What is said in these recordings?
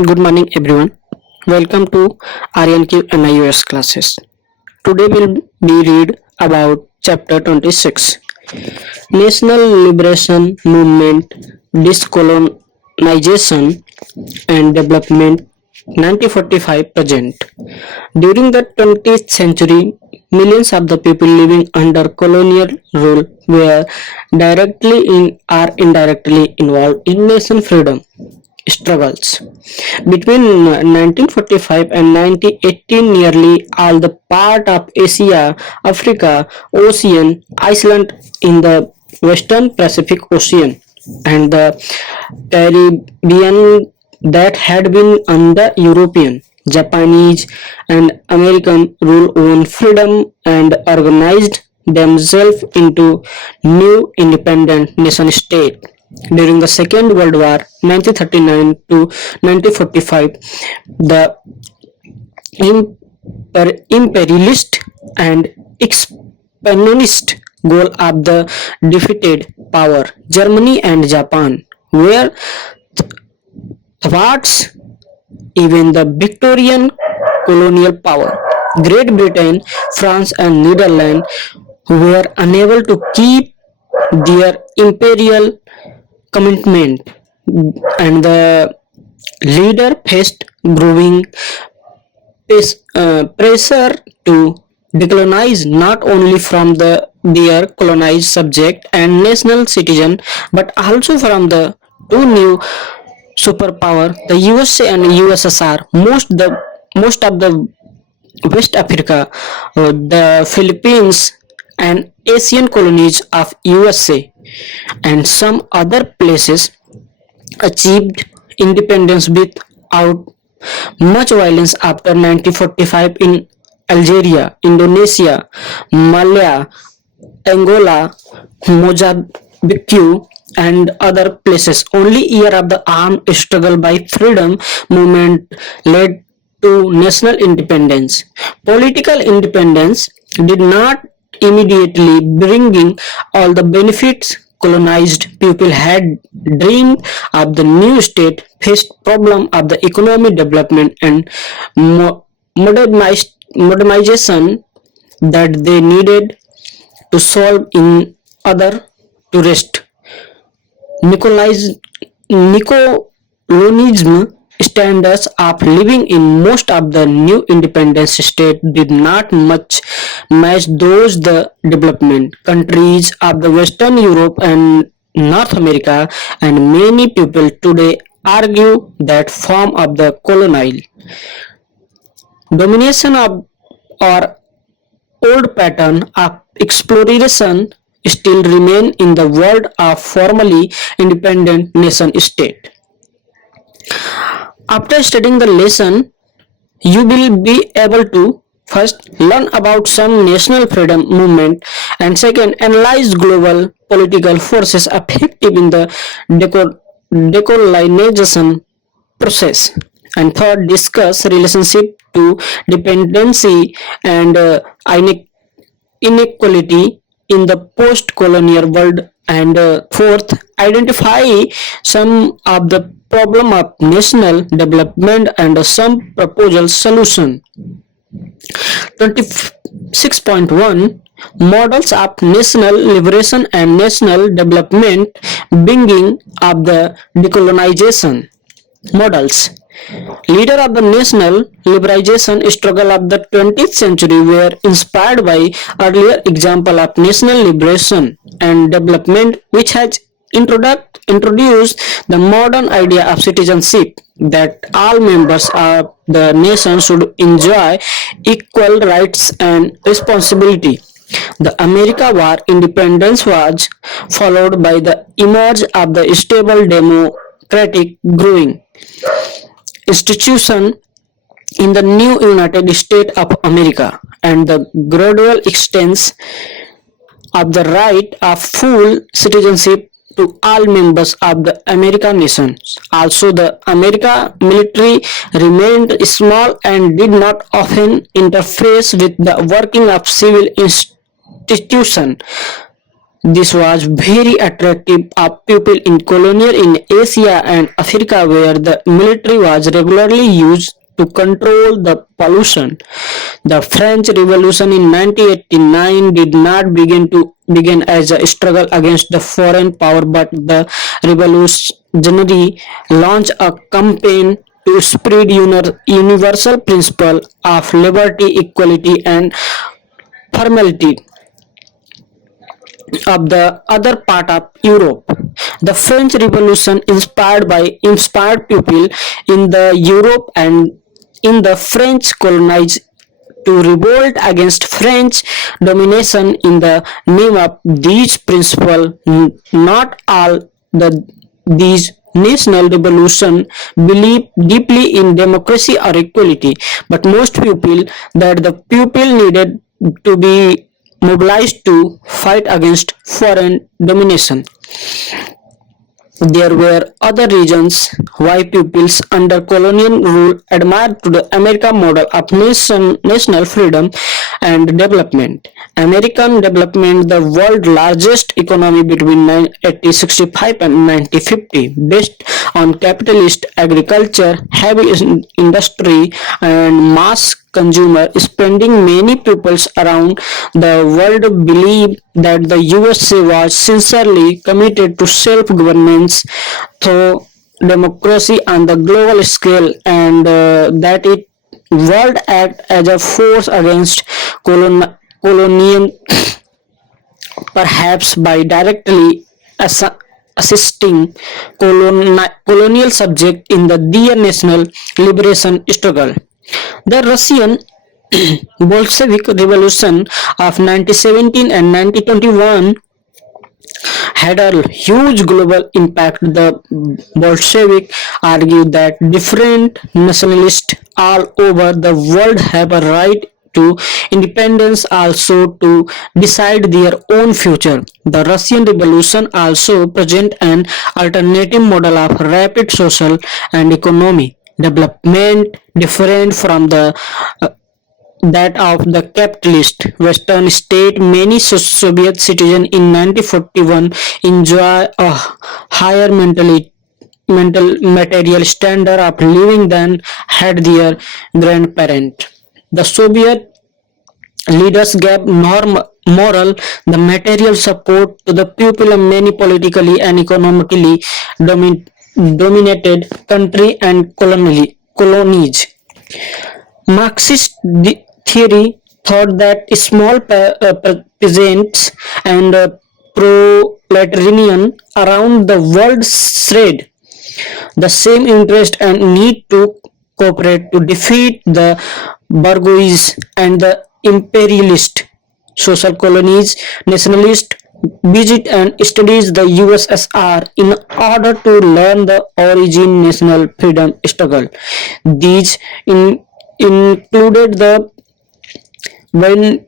Good morning, everyone. Welcome to RNQ and iOS classes. Today we'll be read about chapter 26, National Liberation Movement, Discolonization and Development 1945 present. During the 20th century, millions of the people living under colonial rule were directly or indirectly involved in nation freedom struggles. Between 1945 and 1918, nearly all the part of Asia, Africa, Ocean, Iceland in the Western Pacific Ocean, and the Caribbean that had been under European, Japanese, and American rule won freedom and organized themselves into new independent nation state. During the Second World War, 1939 to 1945, the imperialist and expansionist goal of the defeated power, Germany and Japan, were thwarts even the Victorian colonial power. Great Britain, France, and Netherlands were unable to keep their imperial commitment, and the leader faced growing pressure to decolonize not only from their colonized subject and national citizen but also from the two new superpower, the USA and USSR. Most of the West Africa, the Philippines, and Asian colonies of USA and some other places achieved independence without much violence after 1945 in Algeria, Indonesia, Malaya, Angola, Mozambique, and other places. Only year of the armed struggle by freedom movement led to national independence. Political independence did not immediately bringing all the benefits colonized people had dreamed of. The new state faced problem of the economic development and modernization that they needed to solve in other to rest. Neocolonism standards of living in most of the new independence states did not much match those the development countries of the Western Europe and North America, and many people today argue that form of the colonial domination of or old pattern of exploration still remain in the world of formerly independent nation state. After studying the lesson, you will be able to first learn about some national freedom movement, and second analyze global political forces effective in the decolonization process, and third discuss relationship to dependency and inequality in the post-colonial world, and fourth identify some of the problem of national development and some proposal solution. 26.1 Models of National Liberation and National Development, beginning of the decolonization. Models. Leader of the national liberation struggle of the 20th century were inspired by earlier example of national liberation and development, which has introduced the modern idea of citizenship, that all members of the nation should enjoy equal rights and responsibility. The America War independence was followed by the emerge of the stable democratic growing institution in the new United States of America, and the gradual extents of the right of full citizenship to all members of the American nation. Also, the American military remained small and did not often interface with the working of civil institutions. This was very attractive of people in colonial in Asia and Africa where the military was regularly used to control the pollution. The French Revolution in 1989 did not begin as a struggle against the foreign power, but the revolutionary launched a campaign to spread universal principle of liberty, equality, and formality of the other part of Europe. The French Revolution inspired people in the Europe and in the French colonized to revolt against French domination in the name of these principles. Not all these national revolution believe deeply in democracy or equality, but most people that the people needed to be mobilized to fight against foreign domination. There were other reasons why peoples under colonial rule admired to the American model of national freedom and development. American development, the world's largest economy between 1865 and 1950, based on capitalist agriculture, heavy industry, and mass consumer spending. Many peoples around the world believe that the USA was sincerely committed to self-governance through democracy on the global scale, and that it would act as a force against colonial, perhaps by directly assisting colonial subject in their national liberation struggle. The Russian Bolshevik Revolution of 1917 and 1921 had a huge global impact. The Bolshevik argued that different nationalists all over the world have a right to independence, also to decide their own future. The Russian Revolution also present an alternative model of rapid social and economic development different from the that of the capitalist Western state. Many Soviet citizens in 1941 enjoy a higher mental material standard of living than had their grandparents. The Soviet leaders gave moral, the material support to the people of many politically and economically dominated country and colonies. Marxist theory thought that small peasants and proletarian around the world shared the same interest and need to cooperate to defeat the bourgeoisie and the imperialist. Social colonies nationalist visit and studies the USSR in order to learn the origin national freedom struggle. These included the Vien-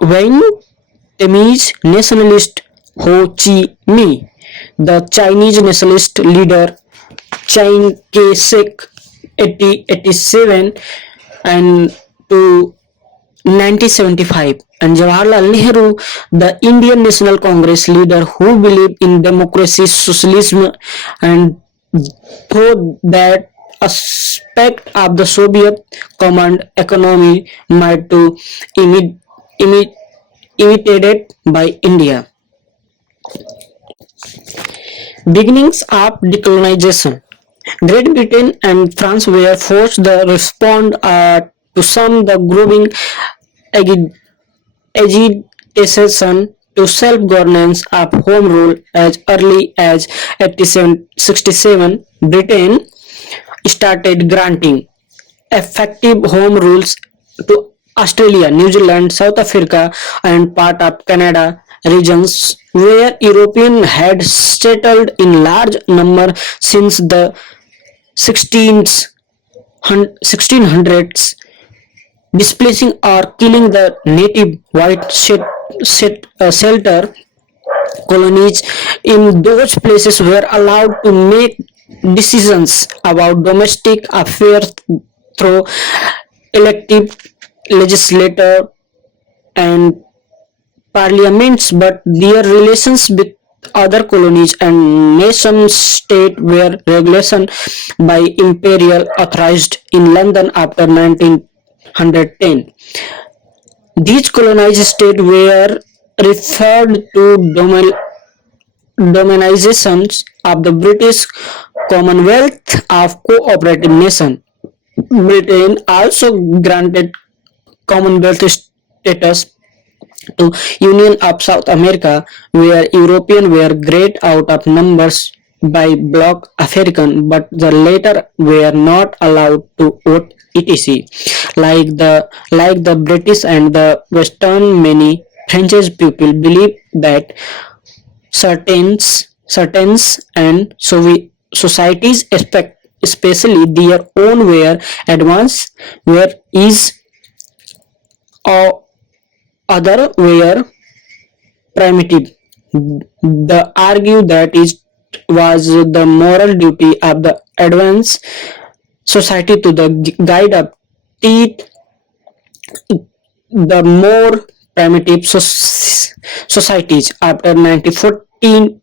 Vietnamese nationalist Ho Chi Minh, the Chinese nationalist leader Chiang Kai-shek 1887 and to 1975, and Jawaharlal Nehru, the Indian National Congress leader who believed in democracy, socialism, and thought that aspect of the Soviet command economy might to imi- imi- imitated by India. Beginnings of decolonization. Great Britain and France were forced to respond to some the growing agi- agitation to self-governance of home rule as early as 1867. Britain started granting effective home rules to Australia, New Zealand, South Africa, and part of Canada regions where Europeans had settled in large number since the 16th 1600s, displacing or killing the native white shelter colonies in those places were allowed to make decisions about domestic affairs through elective legislature and parliaments, but their relations with other colonies and nation state were regulation by imperial authorized in London after 1910. These colonized states were referred to dominizations of the British Commonwealth of Cooperative Nations. Britain also granted Commonwealth status to Union of South America, where Europeans were great out of numbers by Bloc African, but the latter were not allowed to vote etc. Like the British and the Western, many French people believe that certain and societies expect especially their own were advanced where is or other were primitive. They argue that it was the moral duty of the advanced society to the guide of teach the more primitive societies. After 1914,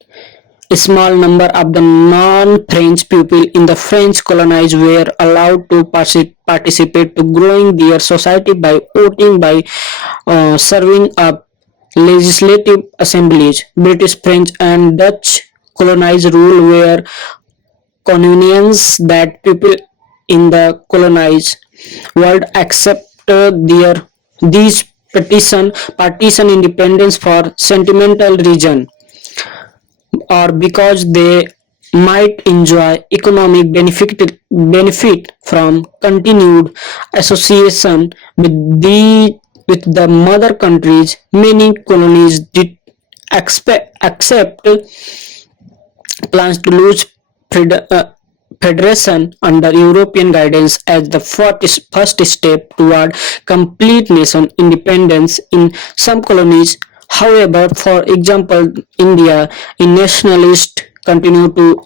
a small number of the non-French people in the French colonies were allowed to participate to growing their society by voting by serving up legislative assemblies. British, French, and Dutch colonized rule were convenience that people in the colonized world accepted these partition independence for sentimental reason or because they might enjoy economic benefit from continued association with the mother countries. Many colonies did accept plans to lose federation under European guidance as the first step toward complete nation independence in some colonies. However, for example, India, a nationalist continue to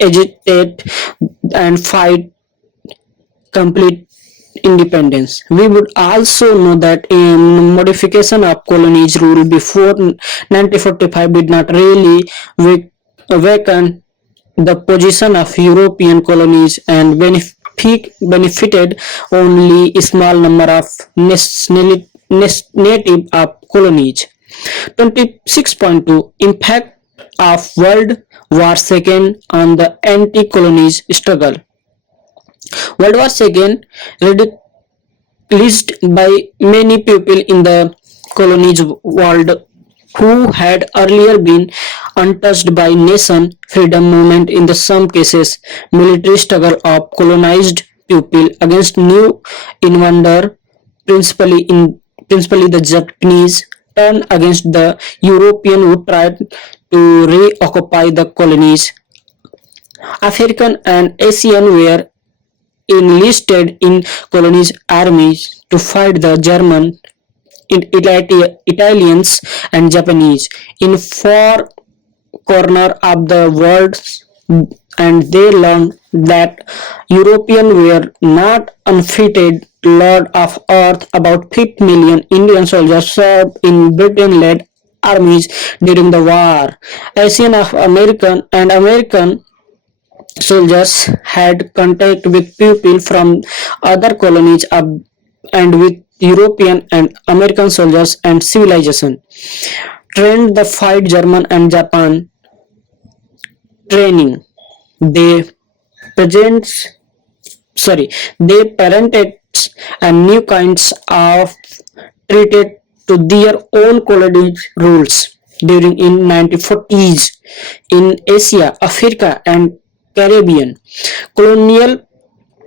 agitate and fight complete independence. We would also know that a modification of colonies rule before 1945 did not really awaken the position of European colonies and benefited only a small number of native of colonies. 26.2 Impact of World War II on the anti-colonies struggle. World War II ridiculed by many people in the colonies world who had earlier been untouched by nation freedom movement. In the some cases military struggle of colonized people against new invader, principally the Japanese, turned against the European who tried to reoccupy the colonies. African and Asian were enlisted in colonies armies to fight the German, Italians, and Japanese in four corner of the world, and they learned that Europeans were not unfitted Lord of Earth. About 50 million Indian soldiers served in Britain-led armies during the war. Asian of American soldiers had contact with people from other colonies and with European and American soldiers and civilization. Trained the fight German and Japan training. They present they parented and new kinds of treated to their own colony rules during in 1940s in Asia, Africa, and Caribbean. Colonial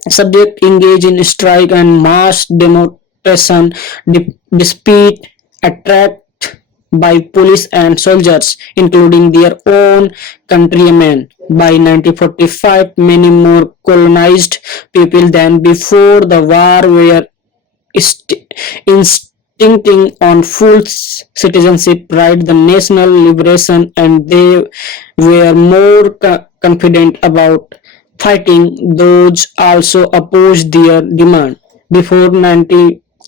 subjects engage in strike and mass demonstration despite attacked by police and soldiers, including their own countrymen. By 1945, many more colonized people than before the war were instincting on full citizenship right, the national liberation, and they were more confident about fighting. Those also opposed their demand. Before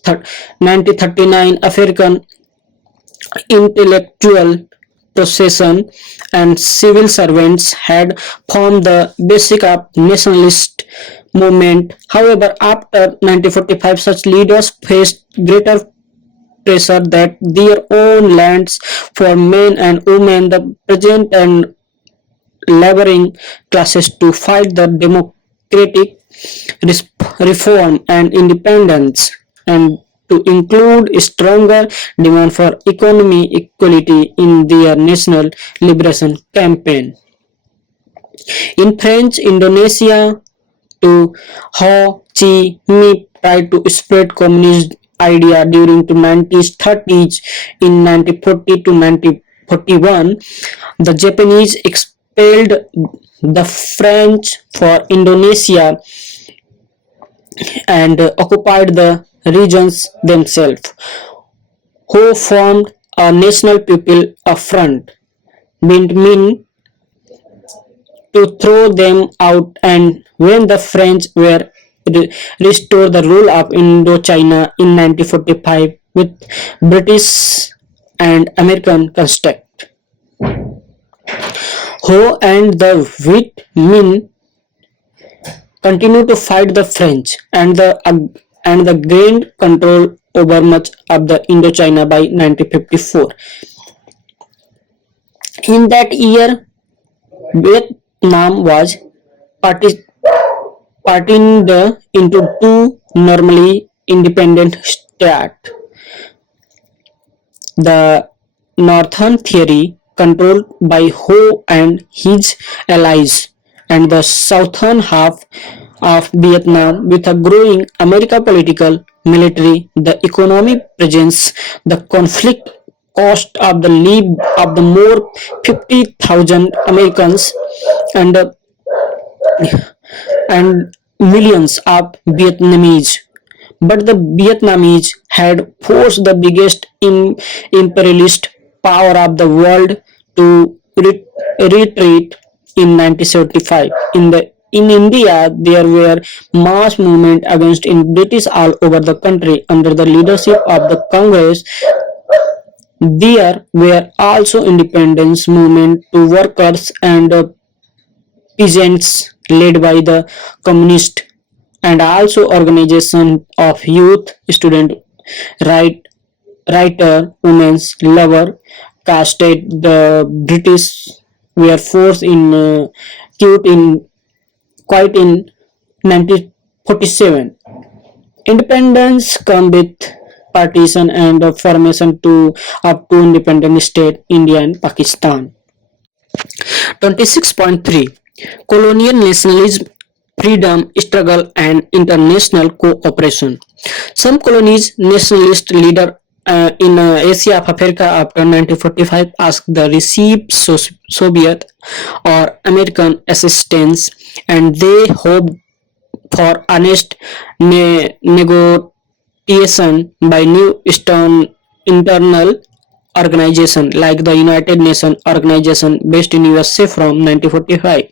1939 African intellectual procession and civil servants had formed the basic of nationalist movement. However, after 1945, such leaders faced greater pressure that their own lands for men and women, the peasant and laboring classes to fight the democratic reform and independence, and to include a stronger demand for economy equality in their national liberation campaign. In French Indonesia, to Ho Chi Minh tried to spread communist idea during the 1930s. In 1940 to 1941, the Japanese expelled the French for Indonesia and occupied the regions themselves, who formed a National People Front, mean to throw them out, and when the French were restored the rule of Indochina in 1945 with British and American consent. Ho and the Viet Minh continued to fight the French and the gained control over much of the Indochina by 1954. In that year, Vietnam was parti- partitioned into two normally independent states. The northern theory, controlled by Ho and his allies, and the southern half of Vietnam with a growing American political, military, the economic presence, the conflict cost of the life of the more 50,000 Americans and and millions of Vietnamese. But the Vietnamese had forced the biggest imperialist power of the world to retreat in 1975. In India, there were mass movements against in British all over the country under the leadership of the Congress. There were also independence movement to workers and peasants led by the communist, and also organization of youth, student, right, writer, women's lover, casted the British were forced in quite in 1947. Independence come with partition and formation to up to independent state India and Pakistan. 26.3 Colonial nationalism, freedom struggle, and international cooperation. Some colonies nationalist leader in Asia of Africa after 1945 asked the receive Soviet or American assistance, and they hoped for honest negotiation by new Eastern internal organization like the United Nations organization based in USA from 1945.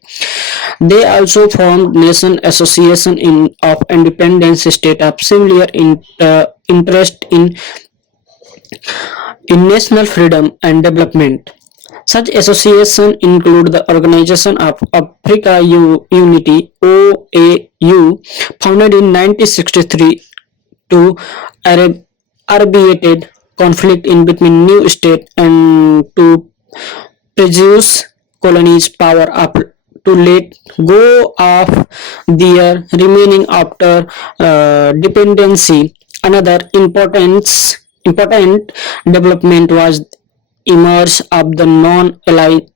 They also formed Nation Association of Independent States of similar interest in national freedom and development. Such associations include the Organization of Africa Unity (OAU), founded in 1963 to arbitrate conflict in between new states and to prejudice colonies' power up to let go of their remaining after dependency. Another important development was emerge of the non-aligned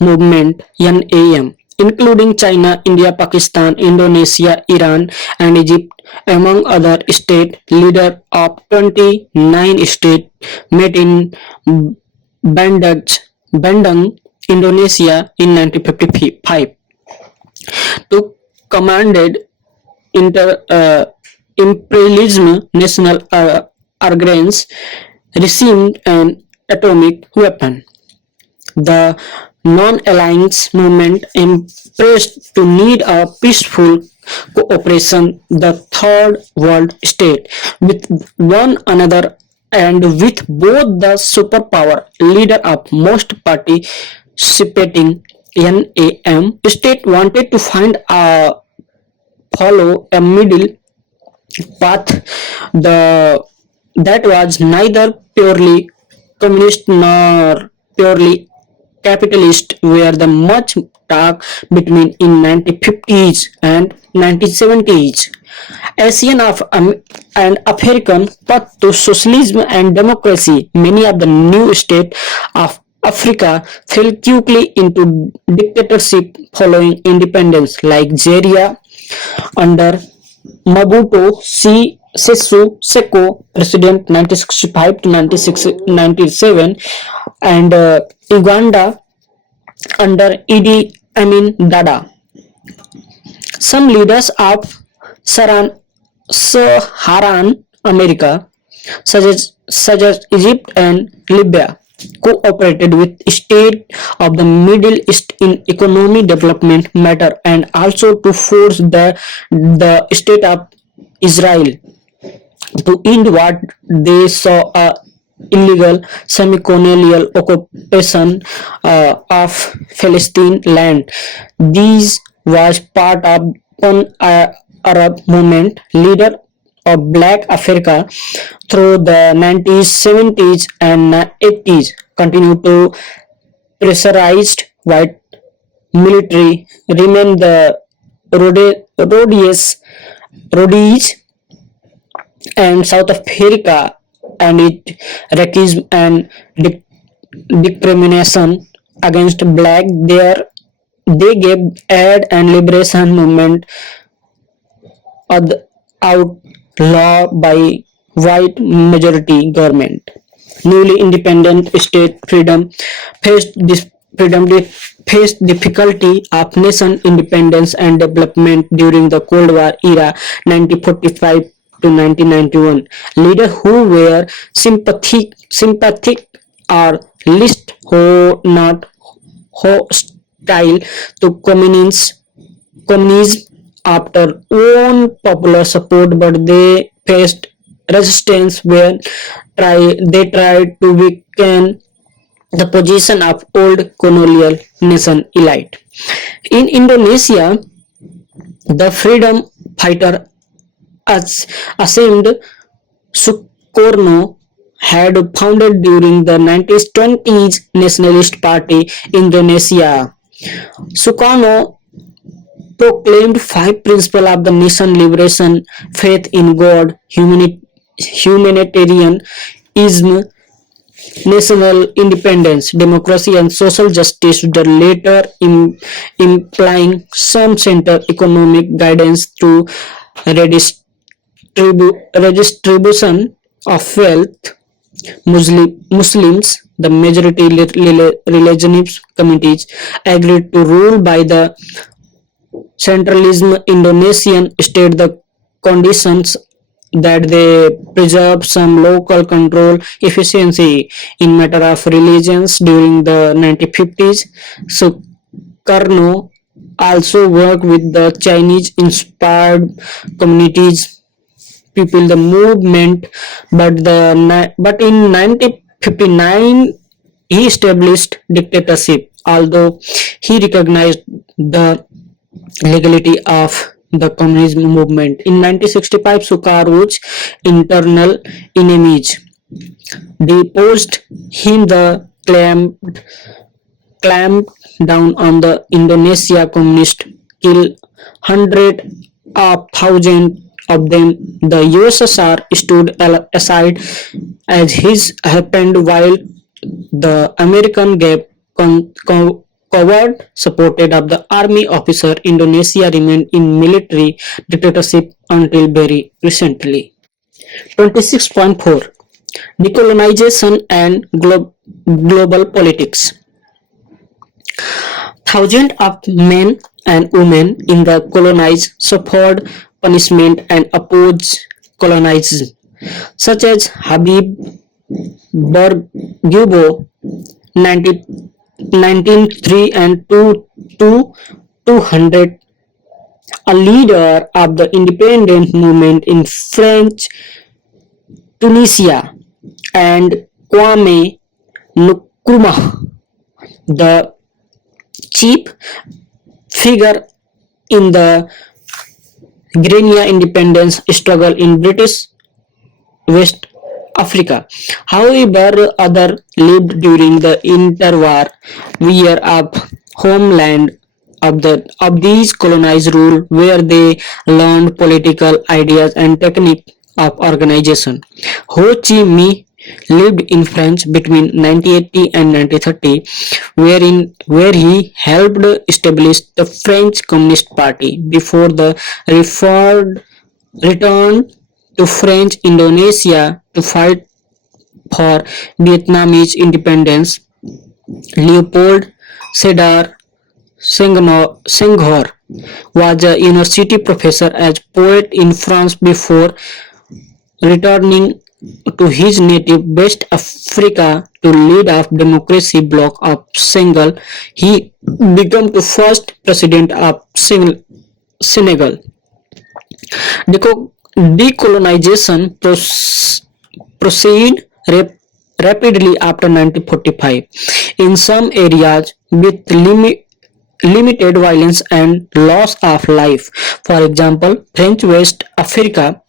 movement (NAM), including China, India, Pakistan, Indonesia, Iran, and Egypt, among other states. Leaders of 29 states met in Bandung, Indonesia in 1955 to commanded imperialism, national arrogance, received an atomic weapon. The non-alliance movement expressed to need a peaceful cooperation, the third world state, with one another and with both the superpower leader of most participating NAM state wanted to find a follow a middle path the that was neither purely communist nor purely capitalist where the much talk between in 1950s and 1970s Asian of and African path to socialism and democracy. Many of the new states of Africa fell quickly into dictatorship following independence, like Nigeria under Mobutu Sese Seko, President 1965 to 1997, and Uganda under Idi Amin Dada. Some leaders of Saharan America, such as Egypt and Libya, cooperated with states of the Middle East in economic development matter and also to force the state of Israel to end what they saw a illegal semi-colonial occupation of Palestine land. This was part of Pan Arab movement, leader of Black Africa through the 1970s and 80s, continued to pressurized white military remain the Rhodes and South Africa and its racism and discrimination against black there they gave aid and liberation movement outlawed by white majority government. Newly independent state faced this freedom faced difficulty of nation independence and development during the Cold War era 1945 to 1991. Leaders who were sympathetic or least who not hostile to communism after won popular support, but they faced resistance when they tried to weaken the position of old colonial nation elite. In Indonesia, the freedom fighter assumed Sukarno had founded during the 1920s Nationalist Party Indonesia. Sukarno proclaimed five principles of the nation: liberation, faith in God, humanitarianism, national independence, democracy, and social justice, the latter implying some center economic guidance to redistribution of wealth. Muslims, the majority religious communities, agreed to rule by the centralism Indonesian state the conditions that they preserve some local control efficiency in matter of religions during the 1950s. Sukarno also worked with the Chinese inspired communities people the movement but in 1959 he established dictatorship although he recognized the legality of the communism movement. In 1965, Sukarno's internal enemies deposed him. The clamped down on the Indonesia communist, killed hundreds of thousands of them. The USSR stood aside as his happened while the American gave covert support of the army officer. Indonesia remained in military dictatorship until very recently. 26.4 Decolonization and Global Politics. Thousands of men and women in the colonized suffered punishment and opposed colonization, such as Habib Bourguiba 1903 and 200 a leader of the independent movement in French Tunisia, and Kwame Nkrumah, the chief figure in the Guinea independence struggle in British West Africa. However, others lived during the interwar year of homeland of these colonized rule where they learned political ideas and technique of organization. Ho Chi Minh lived in France between 1980 and 1930, where he helped establish the French Communist Party before the reformed returned to French Indonesia to fight for Vietnamese independence. Leopold Sedar Senghor was a university professor as poet in France before returning to his native West Africa to lead a democracy bloc of Senegal. He became the first president of Senegal. Decolonization proceeded rapidly after 1945. In some areas, with limited violence and loss of life. For example, French West Africa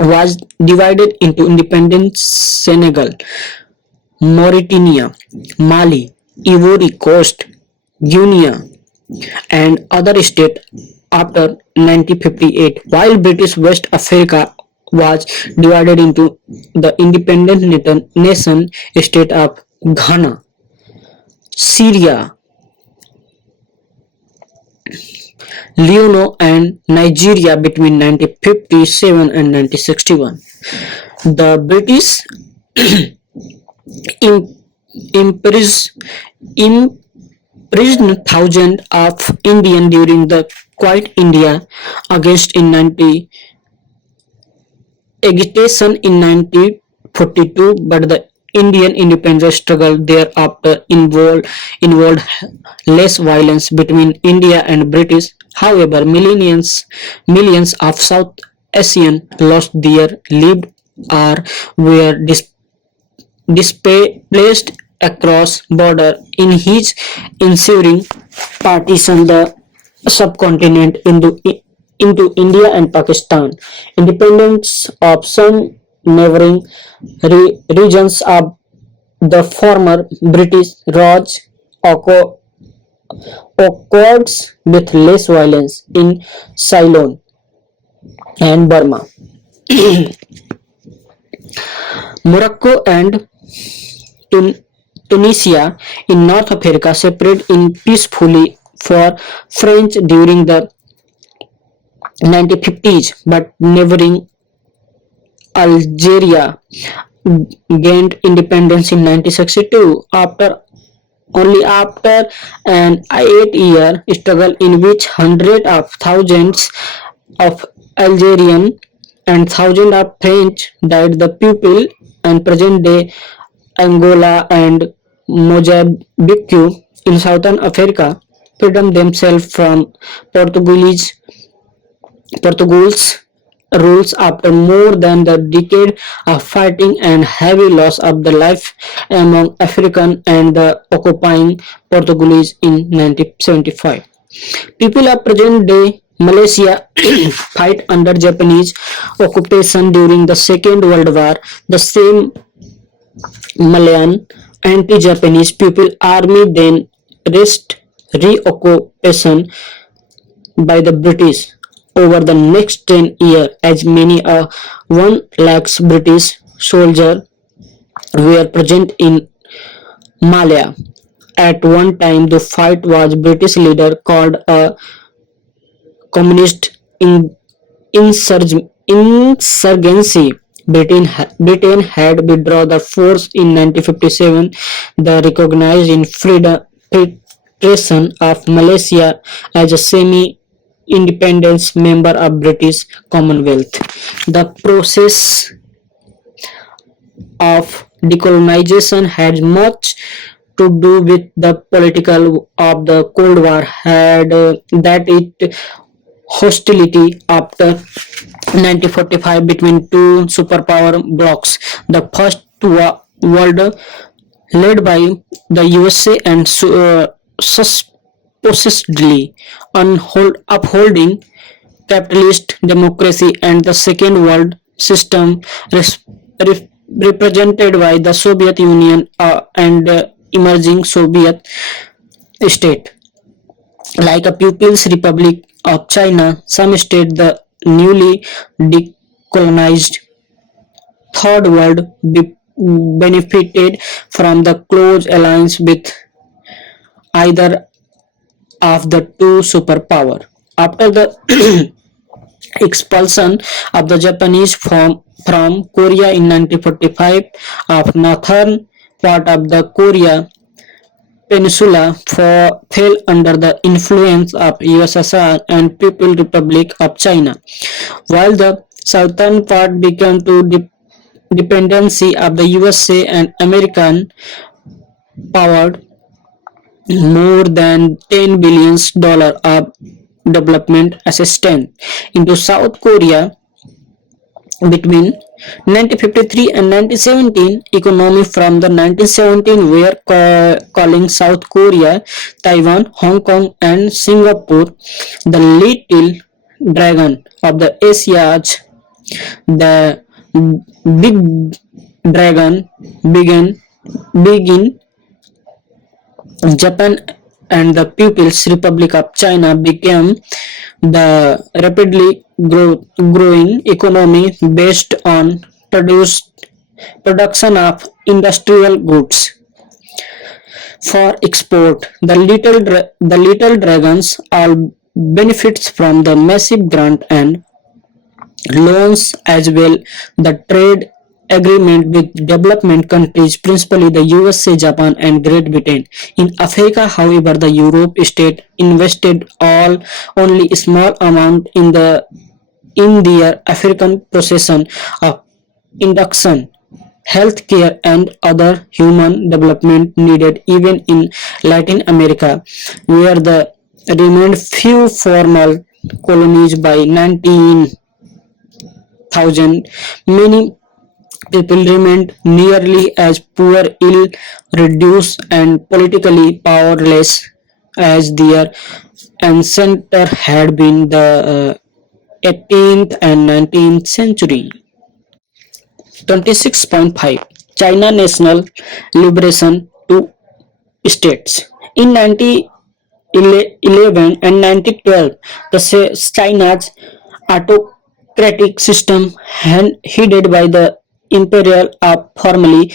was divided into independent Senegal, Mauritania, Mali, Ivory Coast, Guinea, and other states after 1958, while British West Africa was divided into the independent nation state of Ghana, Syria, Leone, and Nigeria between 1957 and 1961. The British im- imprisoned thousands of Indians during the Quiet India against in 90 agitation in 1942, but the Indian independence struggle thereafter involved less violence between India and British. However, millions of South Asians lost their lived or were displaced across border. In his ensuing partition the subcontinent into India and Pakistan. Independence of some neighboring regions of the former British Raj accords with less violence in Ceylon and Burma. Morocco and Tun- Tunisia in North Africa separated in peacefully for French during the 1950s, but neighboring Algeria gained independence in 1962 after an 8-year struggle in which hundreds of thousands of Algerian and thousands of French died. The people and present-day Angola and Mozambique in Southern Africa freedom themselves from Portuguese Portugal's rules after more than a decade of fighting and heavy loss of the life among African and the occupying Portuguese in 1975. People of present-day Malaysia fight under Japanese occupation during the Second World War. The same Malayan anti-Japanese people army then resist reoccupation by the British over the next 10 years. As many as 1 lakh British soldiers were present in Malaya. At one time, the fight was British leader called a communist insurgency. Britain had withdrawn the force in 1957. The recognized in Federation of Malaysia as a semi-independent member of British Commonwealth. The process of decolonization had much to do with the political of the Cold War had that it hostility after 1945 between two superpower blocs. The first world led by the USA and supposedly upholding capitalist democracy, and the second world system represented by the Soviet Union and emerging Soviet state like a People's Republic of China. Some state the newly decolonized third world benefited from the close alliance with either of the two superpower. After the expulsion of the Japanese from Korea in 1945, of northern part of the Korea Peninsula fell under the influence of USSR and People Republic of China, while the southern part became to dependency of the USA and American powered more than $10 billion of development assistance into South Korea between 1953 and 1917. Economy from the 1917 were calling South Korea, Taiwan, Hong Kong, and Singapore the little dragon of the Asias. The big dragon begin Japan, and the People's Republic of China became the rapidly growing economy based on production of industrial goods for export. The little dragons all benefits from the massive grant and loans as well. The trade agreement with development countries, principally the USA, Japan, and Great Britain. In Africa, however, the Europe state invested only a small amount in their African procession of induction, healthcare, and other human development needed. Even in Latin America, where the remained few formal colonies by 19,000, many people remained nearly as poor, ill, reduced, and politically powerless as their ancestor had been the 18th and 19th century. 26.5 China National Liberation to States. In 1911 and 1912, China's autocratic system, headed by the imperial, are formally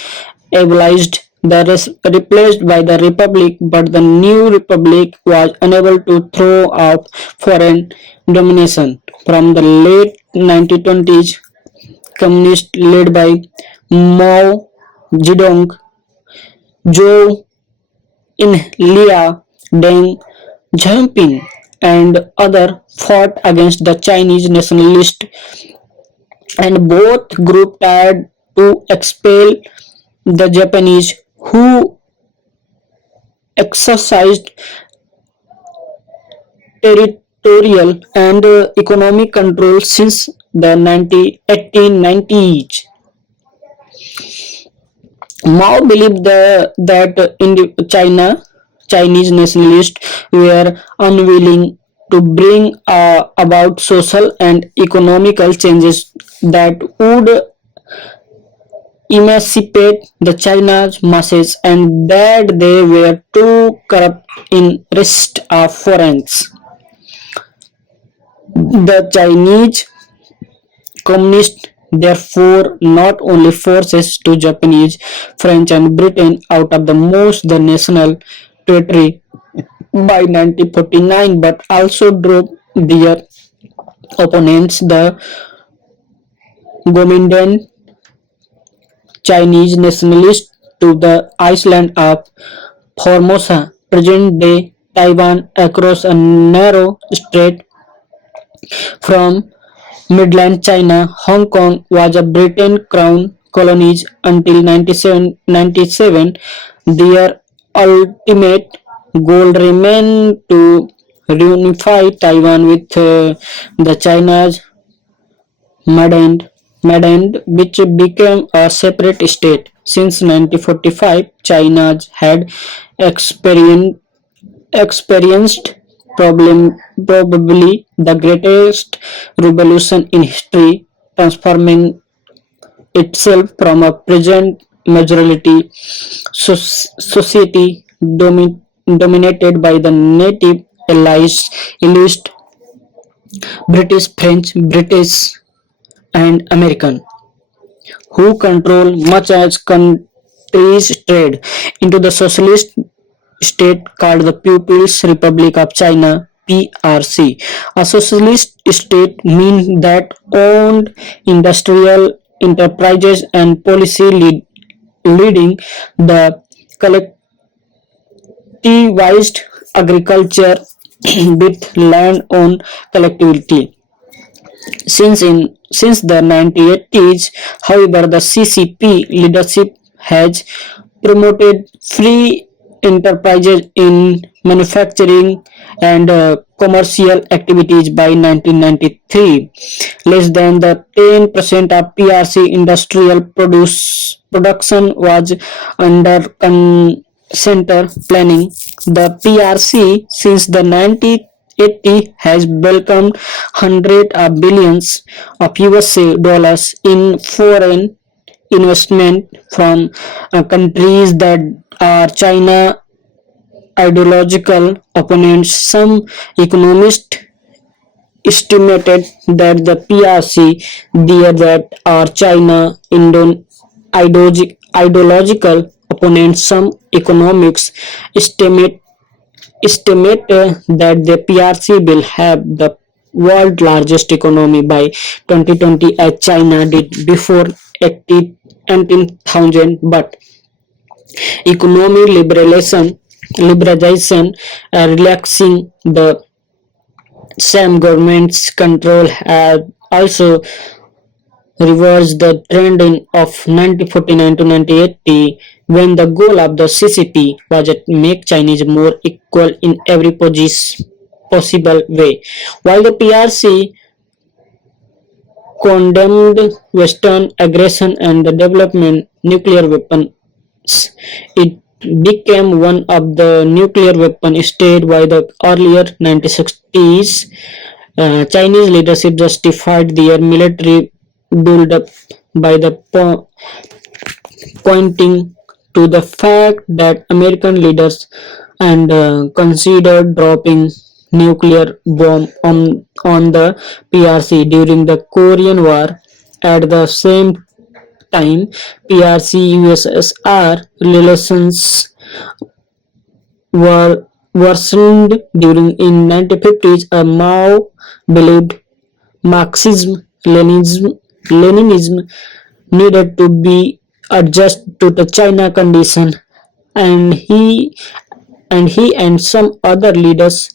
abolished, replaced by the republic, but the new republic was unable to throw off foreign domination. From the late 1920s, communists led by Mao Zedong, Zhou Enlai, Deng Xiaoping, and others fought against the Chinese nationalists, and both groups tried to expel the Japanese, who exercised territorial and economic control since the 1890s. Mao believed that Chinese nationalists were unwilling to bring about social and economical changes that would emancipate the China's masses, and that they were too corrupt in rest of foreigners. The Chinese communists therefore not only forces to Japanese, French, and Britain out of the most the national territory by 1949, but also drove their opponents, the Kuomintang Chinese nationalists, to the island of Formosa, present-day Taiwan, across a narrow strait from Midland China. Hong Kong was a British crown colony until 1997. There ultimate goal remained to reunify Taiwan with the China's Madined, which became a separate state. Since 1945, China had experienced experienced probably the greatest revolution in history, transforming itself from a present majority society dominated by the native elite British, French, British, and American, who control much as country's trade, into the socialist state called the People's Republic of China (PRC). A socialist state means that owned industrial enterprises and policy leading the collectivized agriculture with land owned collectivity. Since the 1980s, however, the CCP leadership has promoted free enterprises in manufacturing and commercial activities. By 1993, less than the 10% of PRC industrial production was under center planning. The PRC since the 1980 has welcomed hundreds of billions of USA dollars in foreign investment from countries that are China ideological opponents. Some economists estimated that the PRC there that are China ideological opponents. Some economics estimate that the PRC will have the world largest economy by 2020 as China did before 18,000, but economic liberalization relaxing the same government's control has also reversed the trend of 1949 to 1980, when the goal of the CCP was to make Chinese more equal in every possible way. While the PRC condemned Western aggression and the development nuclear weapons, it became one of the nuclear weapon state by the earlier 1960s. Chinese leadership justified their military build-up by the pointing to the fact that American leaders and considered dropping nuclear bomb on the PRC during the Korean War. At the same time, PRC USSR relations were worsened during in 1950s. A Mao believed Marxism Leninism needed to be adjusted to the China condition, and he and some other leaders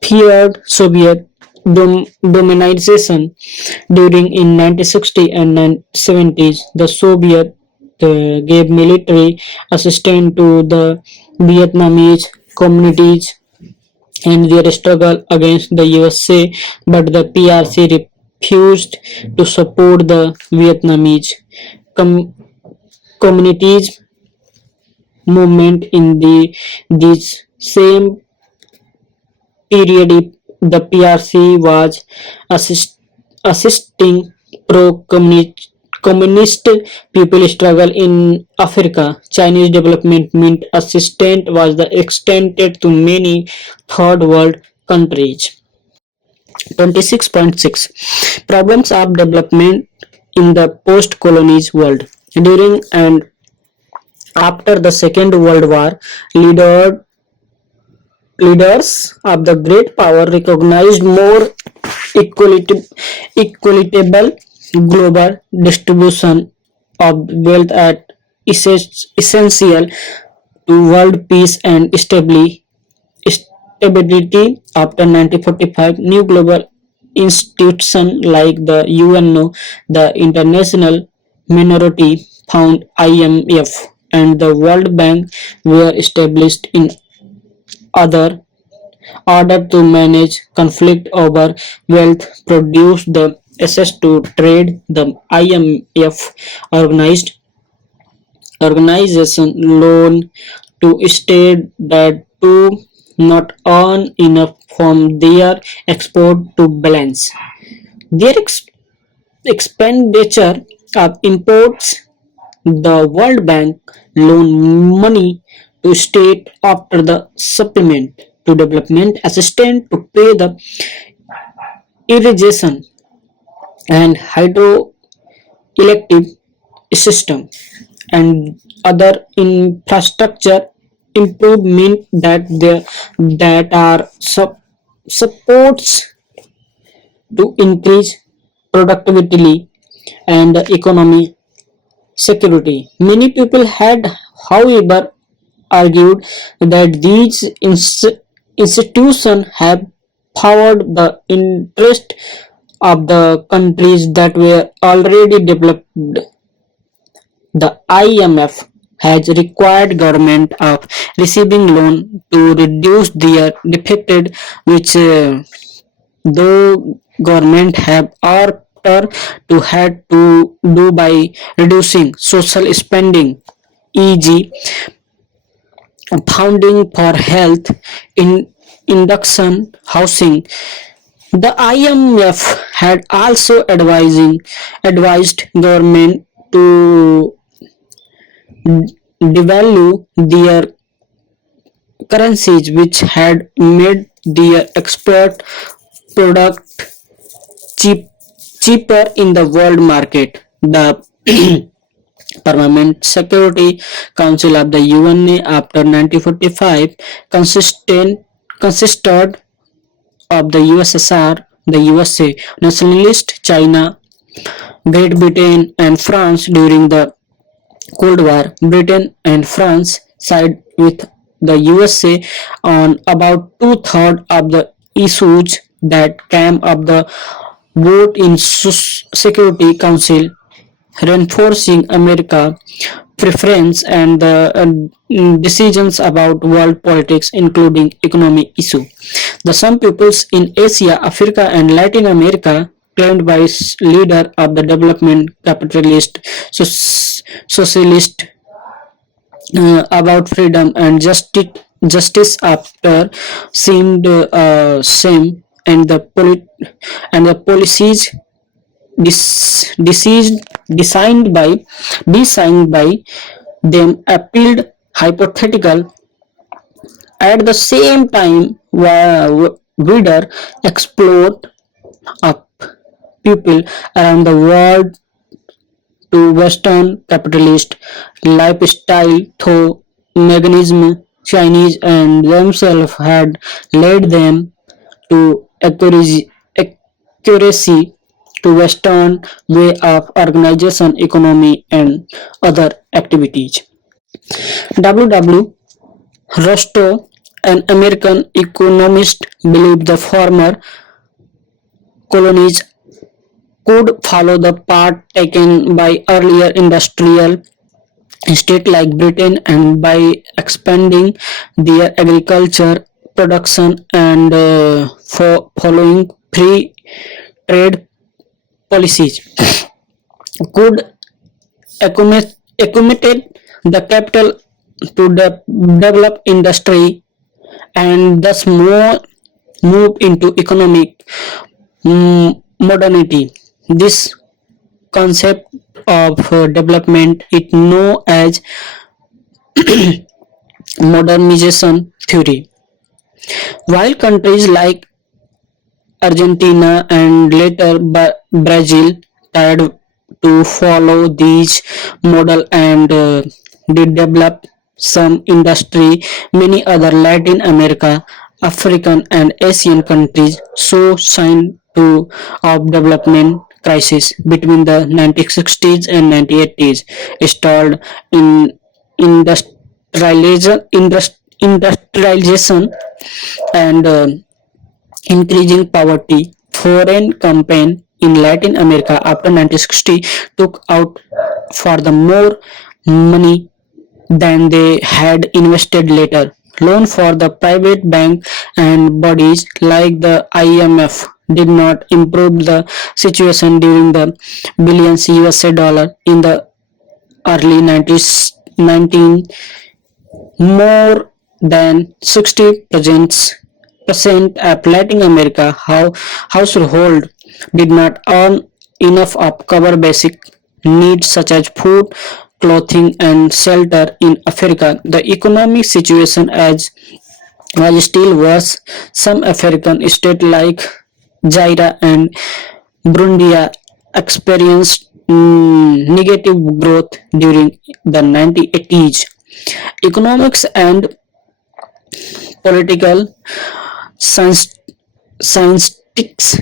feared Soviet domination. During in 1960 and 1970s, the Soviet gave military assistance to the Vietnamese communities in their struggle against the USA, but the PRC refused to support the Vietnamese com- communities movement in this same period. The PRC was assisting pro-communist people struggle in Africa. Chinese development meant assistance was extended to many third world countries. 26.6 Problems of development in the post-colonies world. During and after the Second World War, leaders of the great power recognized more equitable global distribution of wealth as essential to world peace and stability. After 1945, new global institutions like the UNO, the International Minority Fund (IMF), and the World Bank were established in other order to manage conflict over wealth, produce the access to trade. The IMF organized organization loan to state that to not earn enough from their export to balance their expenditure of imports. The World Bank loaned money to state after the supplement to development assistance to pay the irrigation and hydroelectric system and other infrastructure improvement that are supports to increase productivity and economy security. Many people had, however, argued that these institutions have powered the interest of the countries that were already developed. The IMF has required government of receiving loan to reduce their deficit, which though government have ordered to had to do by reducing social spending, e.g., funding for health, in induction housing. The IMF had also advised government to devalue their currencies, which had made their export product cheap, cheaper in the world market. The Permanent Security Council of the UN after 1945 consisted of the USSR, the USA, nationalist China, Great Britain, and France. During the Cold War, Britain and France sided with the USA on about two-thirds of the issues that came up the vote in Security Council, reinforcing America preference and the decisions about world politics, including economic issue. The some peoples in Asia, Africa, and Latin America claimed by leader of the development capitalist socialist about freedom and justice after seemed same and the policies designed by them appealed hypothetical. At the same time, wider explored of people around the world to Western capitalist lifestyle through mechanism Chinese and themselves had led them to accuracy to Western way of organization, economy, and other activities. W. Rostow, an American economist, believed the former colonies could follow the path taken by earlier industrial states like Britain and by expanding their agriculture production and following free trade policies could accommodate the capital to develop industry and thus more move into economic modernity. This concept of development is known as modernization theory. While countries like Argentina and later Brazil tried to follow these model and did develop some industry, many other Latin America, African and Asian countries saw signs of development crisis between the 1960s and 1980s, stalled in industrialization and increasing poverty. Foreign campaign in Latin America after 1960 took out for the more money than they had invested later. Loan for the private bank and bodies like the IMF did not improve the situation during the billions USA dollar in the early 90s 19 more than 60% of Latin America household did not earn enough of cover basic needs such as food, clothing, and shelter. In Africa, the economic situation as was still worse. Some African states like Zaire and Burundi experienced negative growth during the 1980s. Economics and political science, scientists,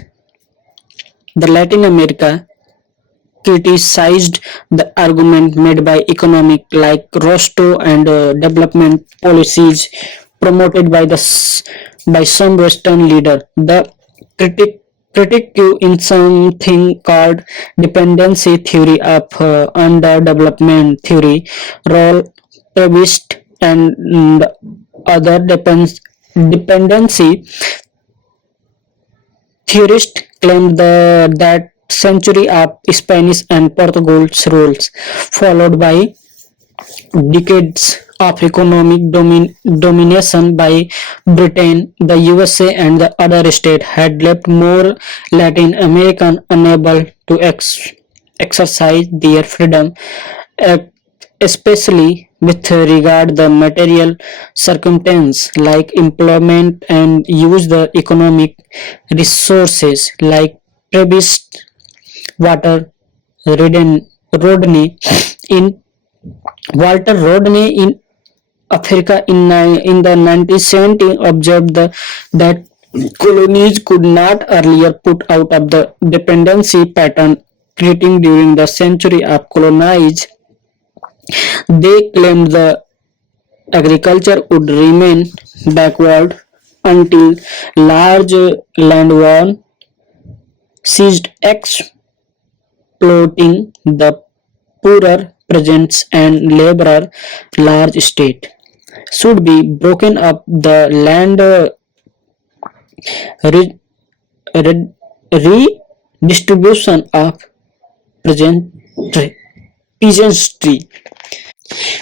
the Latin America criticized the argument made by economic like Rosto and development policies promoted by by some Western leader. The critic in something called dependency theory of underdevelopment theory, role Prevost and other dependency theorists claimed that century of Spanish and Portuguese rules, followed by decades of economic domination by Britain, the USA, and the other states, had left more Latin American unable to exercise their freedom, uh, especially with regard the material circumstance like employment and use the economic resources like previous water Rodney in Walter Rodney in Africa in the 1970s observed that colonies could not earlier put out of the dependency pattern creating during the century of colonized. They claimed the agriculture would remain backward until large landowner ceased exploiting the poorer peasants and laborer. Large state should be broken up the land re- re- redistribution of present peasantry.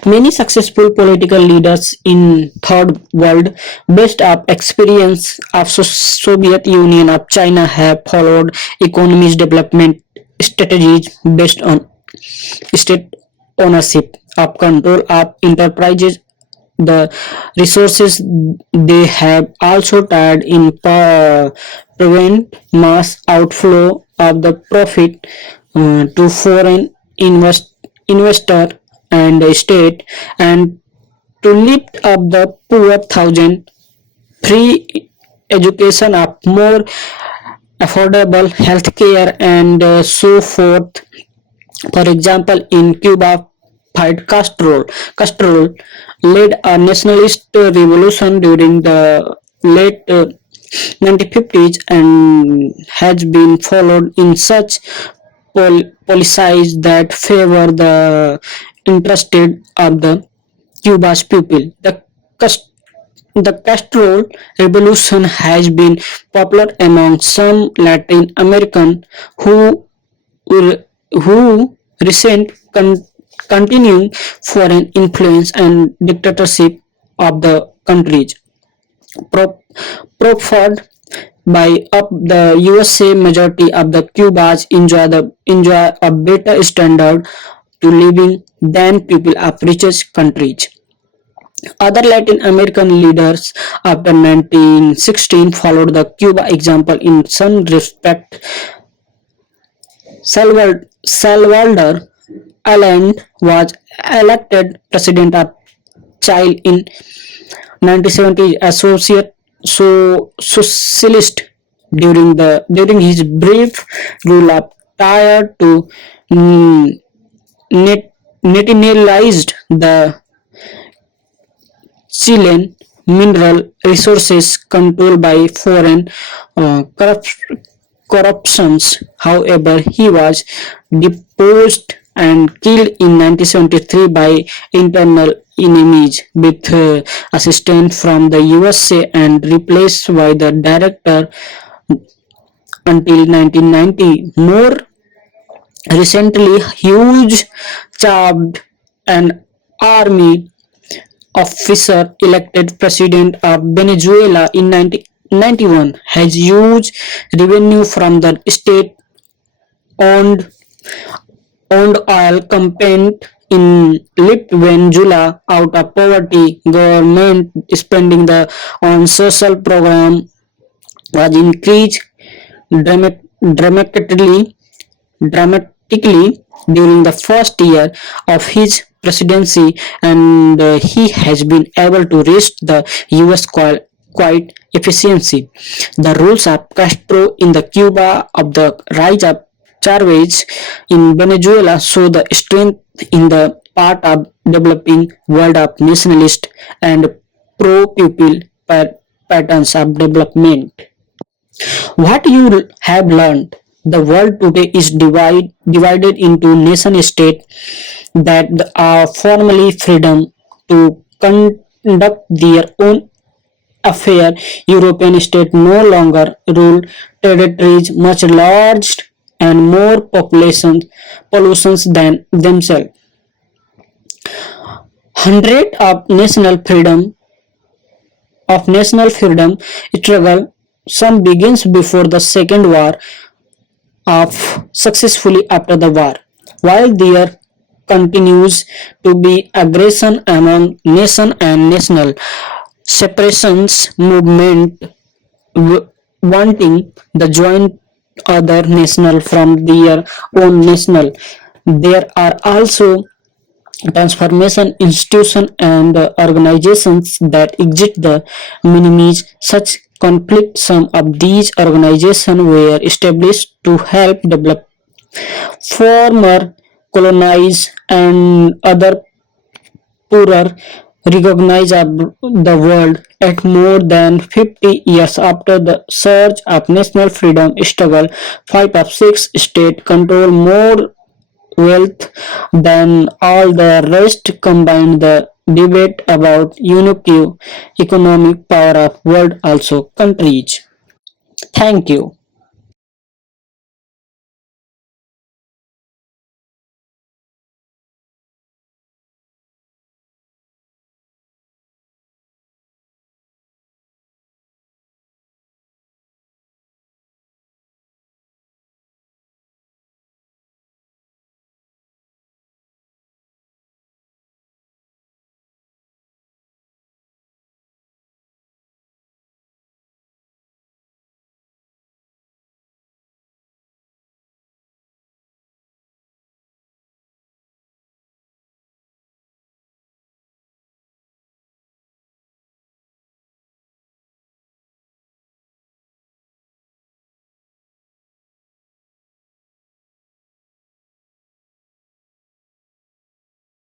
Many successful political leaders in third world based on experience of Soviet Union of China have followed economic development strategies based on state ownership of control of enterprises. The resources they have also tied in prevent mass outflow of the profit to foreign investor and state, and to lift up the poor thousand, free education of more affordable healthcare and so forth. For example, in Cuba, Fidel Castro led a nationalist revolution during the late 1950s and has been followed in such policies that favor the interested of the Cuba's people. The Castro Revolution has been popular among some Latin American who who resent continuing foreign influence and dictatorship of the countries proffered by up the USA. Majority of the Cubans enjoy a better standard to living than people of richest countries. Other Latin American leaders after 1916 followed the Cuba example in some respect. Salvador Allende was elected president of Chile in 1970 associate socialist during his brief rule of tired to mm, nationalized the Chilean mineral resources controlled by foreign corruptions. However, he was deposed and killed in 1973 by internal enemies with assistance from the USA and replaced by the director until 1990. More recently, Hughes charged an army officer elected president of Venezuela in 1991 has used revenue from the state owned oil campaign in lift Venezuela out of poverty. Government spending on social program was increased dramatically dramatically during the first year of his presidency, and he has been able to reach the US quite efficiency. The rules of Castro in the Cuba of the rise of Chavez in Venezuela show the strength in the part of developing world of nationalist and pro-people patterns of development. What you have learned, the world today is divided into nation states that are formally freedom to conduct their own affair. European states no longer rule territories much larger and more pollutions than themselves. Hundred of national freedom struggle. Some begins before the Second War of successfully after the war, while there continues to be aggression among nation and national separations movement wanting the joint other national from their own national. There are also transformation institutions and organizations that exist the minimize such conflict. Some of these organizations were established to help develop former colonized and other poorer recognize the world at more than 50 years after the surge of national freedom struggle. Five of six states control more wealth than all the rest combined. The debate about unique economic power of world also countries. Thank you.